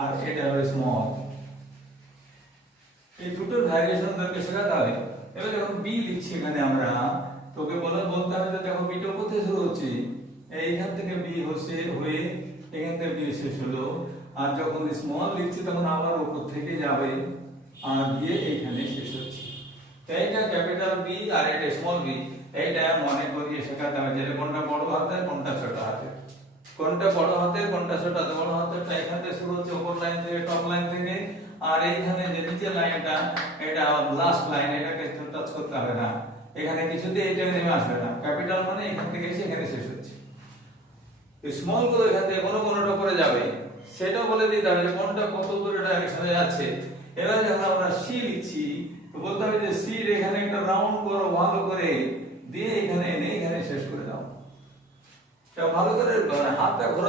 আর এটা হলো স্মল। এই দুটোর ভ্যারিয়েশন তোকে শেখাতে হবে। এবার যখন বি লিখছি এখানে আমরা, তোকে বলতে হবে যে দেখো বিটা কোথায় শুরু হচ্ছে, এইখান থেকে বি হচ্ছে হয়ে এখান থেকে বি শেষ হলো। আর যখন স্মল লিখছি তখন আবার উপর থেকে যাবে আর গিয়ে এখানে শেষ হচ্ছে। এইটা ক্যাপিটাল বি আর এটা স্মল বি, এইটা মনে করিয়ে শেখাতে হবে যে কোনটা বড় হাতের কোনটা ছোট হাতের, কোনটা বড় হাতের কোনটা ছোট হাতের। বড় হাতেরটা এখান থেকে শুরু হচ্ছে উপর লাইন থেকে, টপ লাইন থেকে, আর এইখানে যে নিচের লাইনটা এটা লাস্ট লাইন, এটাকে টাচ করতে হবে না, এখানে কিছুতে এটা নেমে আসবে না। ক্যাপিটাল মানে এখান থেকে এসে এখানে শেষ হচ্ছে। স্মল গুলো এখান থেকে কোনটা করে যাবে সেটাও বলে দিতে হবে যে কোনটা কত দূরে ডাইরেকশনে যাচ্ছে। এবার যখন আমরা সি লিখছি তো বলতে হবে যে সি এখানে একটা রাউন্ড করো ভালো করে, দিয়ে এখানে এনে এখানে শেষ করে দাও। এটা ভালো করে হাতটা ঘোরা